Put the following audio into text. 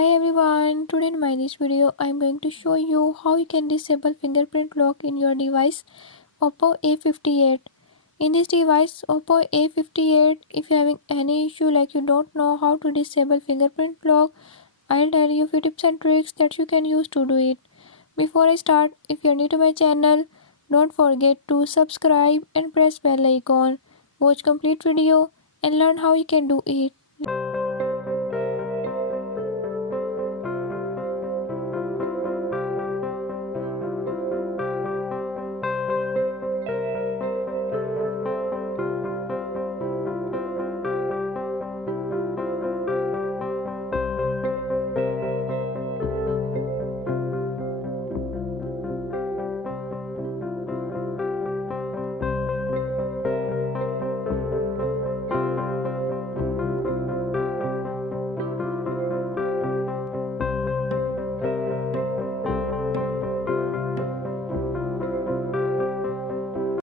Hi everyone, today in this video I am going to show you how you can disable fingerprint lock in your device Oppo A58. In this device Oppo A58, if you are having any issue like you don't know how to disable fingerprint lock, I'll tell you few tips and tricks that you can use to do it. Before I start, if you are new to my channel, don't forget to subscribe and press bell icon. Watch complete video and learn how you can do it.